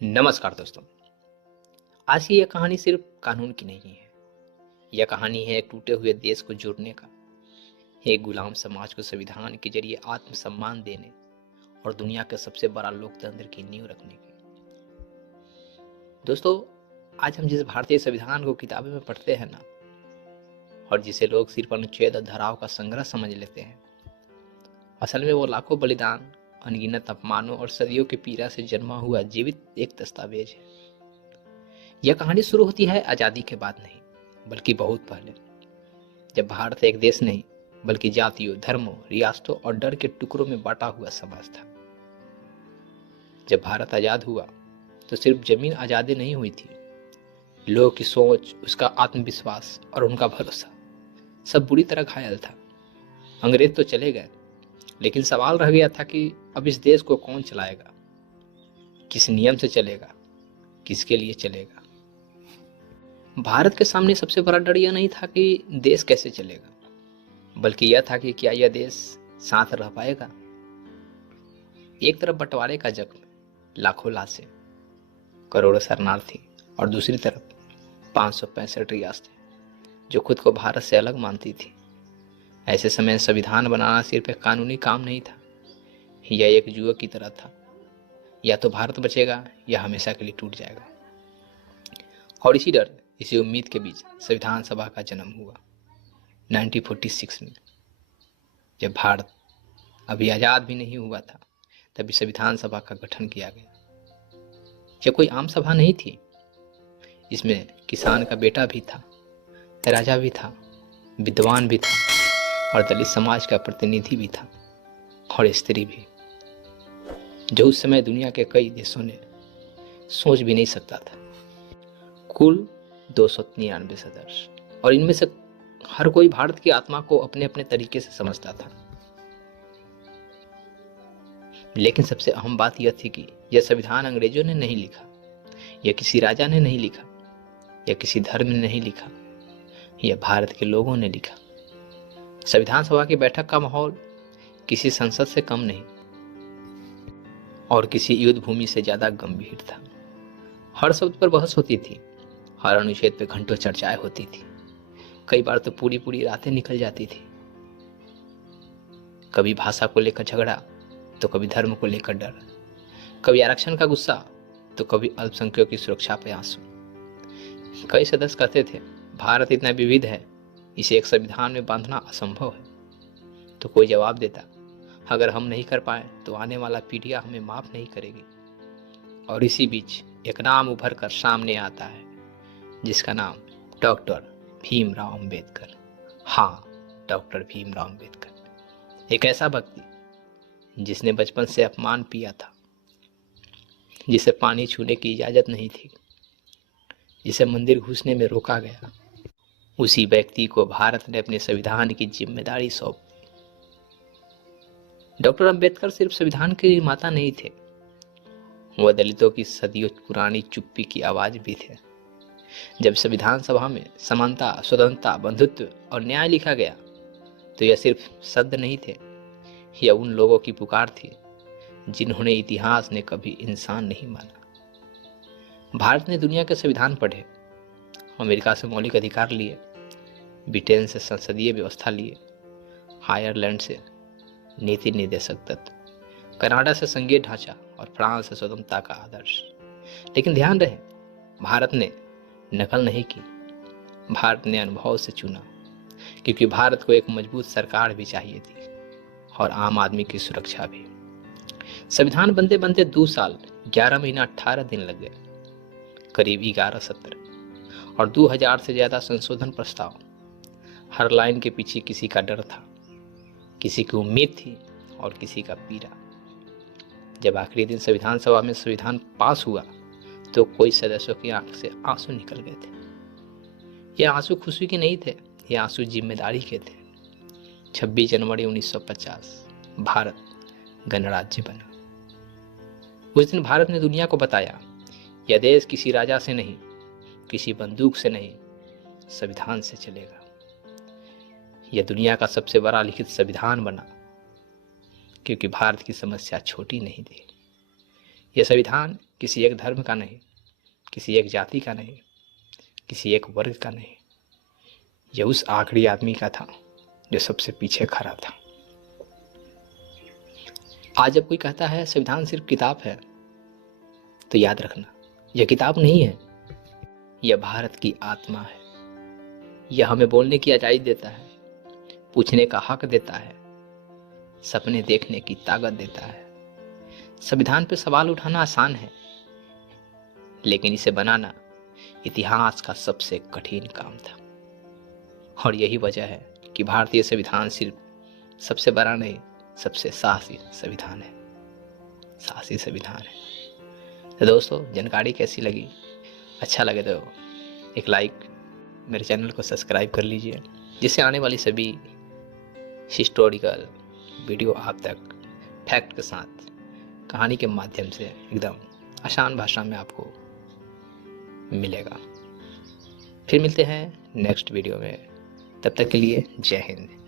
नमस्कार दोस्तों। आज की यह कहानी सिर्फ कानून की नहीं है। यह कहानी है एक टूटे हुए देश को जोड़ने का, एक गुलाम समाज को संविधान के जरिए आत्मसम्मान देने और दुनिया के सबसे बड़ा लोकतंत्र की नींव रखने की। दोस्तों, आज हम जिस भारतीय संविधान को किताबें में पढ़ते हैं ना, और जिसे लोग सिर्फ अनुच्छेद और धाराओं का संग्रह समझ लेते हैं, असल में वो लाखों बलिदान, अनगिनत अपमानों और सदियों के पीड़ा से जन्मा हुआ जीवित एक दस्तावेज है। यह कहानी शुरू होती है आजादी के बाद नहीं, बल्कि बहुत पहले, जब भारत एक देश नहीं बल्कि जातियों, धर्मों, रियासतों और डर के टुकड़ों में बांटा हुआ समाज था। जब भारत आजाद हुआ तो सिर्फ जमीन आजादी नहीं हुई थी, लोगों की सोच, उसका आत्मविश्वास और उनका भरोसा सब बुरी तरह घायल था। अंग्रेज तो चले गए, लेकिन सवाल रह गया था कि अब इस देश को कौन चलाएगा, किस नियम से चलेगा, किसके लिए चलेगा। भारत के सामने सबसे बड़ा डर यह नहीं था कि देश कैसे चलेगा, बल्कि यह था कि क्या यह देश साथ रह पाएगा। एक तरफ बंटवारे का जख्म, लाखों लाशें, करोड़ों शरणार्थी, और दूसरी तरफ 565 रियासतें जो खुद को भारत से अलग मानती थी। ऐसे समय संविधान बनाना सिर्फ एक कानूनी काम नहीं था, यह एक जुए की तरह था। या तो भारत बचेगा या हमेशा के लिए टूट जाएगा। और इसी डर, इसी उम्मीद के बीच संविधान सभा का जन्म हुआ 1946 में। जब भारत अभी आज़ाद भी नहीं हुआ था, तभी संविधान सभा का गठन किया गया। यह कोई आम सभा नहीं थी। इसमें किसान का बेटा भी था, राजा भी था, विद्वान भी था, और दलित समाज का प्रतिनिधि भी था, और स्त्री भी, जो उस समय दुनिया के कई देशों ने सोच भी नहीं सकता था। कुल 293 सदस्य, और इनमें से हर कोई भारत की आत्मा को अपने अपने तरीके से समझता था। लेकिन सबसे अहम बात यह थी कि यह संविधान अंग्रेजों ने नहीं लिखा, यह किसी राजा ने नहीं लिखा, यह किसी धर्म ने नहीं लिखा, यह भारत के लोगों ने लिखा। संविधान सभा की बैठक का माहौल किसी संसद से कम नहीं और किसी युद्ध भूमि से ज्यादा गंभीर था। हर शब्द पर बहस होती थी, हर अनुच्छेद पे घंटों चर्चाएं होती थी। कई बार तो पूरी पूरी रातें निकल जाती थी। कभी भाषा को लेकर झगड़ा, तो कभी धर्म को लेकर डर, कभी आरक्षण का गुस्सा, तो कभी अल्पसंख्यकों की सुरक्षा पे आंसू। कई सदस्य कहते थे, भारत इतना विविध है, इसे एक संविधान में बांधना असंभव है। तो कोई जवाब देता, अगर हम नहीं कर पाए तो आने वाला पीढ़ियां हमें माफ नहीं करेगी। और इसी बीच एक नाम उभर कर सामने आता है, जिसका नाम डॉक्टर भीमराव अंबेडकर। हाँ, डॉक्टर भीमराव अंबेडकर, एक ऐसा व्यक्ति जिसने बचपन से अपमान पिया था, जिसे पानी छूने की इजाजत नहीं थी, जिसे मंदिर घुसने में रोका गया। उसी व्यक्ति को भारत ने अपने संविधान की जिम्मेदारी सौंपी। डॉक्टर अंबेडकर सिर्फ संविधान के निर्माता नहीं थे, वह दलितों की सदियों पुरानी चुप्पी की आवाज भी थे। जब संविधान सभा में समानता, स्वतंत्रता, बंधुत्व और न्याय लिखा गया, तो यह सिर्फ शब्द नहीं थे, यह उन लोगों की पुकार थी जिन्होंने इतिहास ने कभी इंसान नहीं माना। भारत ने दुनिया के संविधान पढ़े, अमेरिका से मौलिक अधिकार लिए, ब्रिटेन से संसदीय व्यवस्था लिए, आयरलैंड से नीति निर्देशक तत्व, कनाडा से संघीय ढांचा और फ्रांस से स्वतंत्रता का आदर्श। लेकिन ध्यान रहे, भारत ने नकल नहीं की, भारत ने अनुभव से चुना, क्योंकि भारत को एक मजबूत सरकार भी चाहिए थी और आम आदमी की सुरक्षा भी। संविधान बनते बनते 2 साल 11 महीना 18 दिन लग गए, करीब 11 सत्र और 2000 से ज्यादा संशोधन प्रस्ताव। हर लाइन के पीछे किसी का डर था, किसी की उम्मीद थी और किसी का पीड़ा। जब आखिरी दिन संविधान सभा में संविधान पास हुआ, तो कोई सदस्यों की आंख से आंसू निकल गए थे। ये आंसू खुशी के नहीं थे, ये आंसू जिम्मेदारी के थे। 26 जनवरी 1950 भारत गणराज्य बना। उस दिन भारत ने दुनिया को बताया, यह देश किसी राजा से नहीं, किसी बंदूक से नहीं, संविधान से चलेगा। यह दुनिया का सबसे बड़ा लिखित संविधान बना, क्योंकि भारत की समस्या छोटी नहीं थी, यह संविधान किसी एक धर्म का नहीं, किसी एक जाति का नहीं, किसी एक वर्ग का नहीं, यह उस आखिरी आदमी का था जो सबसे पीछे खड़ा था। आज जब कोई कहता है संविधान सिर्फ किताब है, तो याद रखना, यह किताब नहीं है, यह भारत की आत्मा है। यह हमें बोलने की आजादी देता है, पूछने का हक देता है, सपने देखने की ताकत देता है। संविधान पे सवाल उठाना आसान है, लेकिन इसे बनाना इतिहास का सबसे कठिन काम था। और यही वजह है कि भारतीय संविधान सिर्फ सबसे बड़ा नहीं, सबसे साहसी संविधान है, साहसी संविधान है। तो दोस्तों, जानकारी कैसी लगी? अच्छा लगे तो एक लाइक, मेरे चैनल को सब्सक्राइब कर लीजिए, जिससे आने वाली सभी हिस्टोरिकल वीडियो आप तक फैक्ट के साथ, कहानी के माध्यम से एकदम आसान भाषा में आपको मिलेगा। फिर मिलते हैं नेक्स्ट वीडियो में, तब तक के लिए जय हिंद।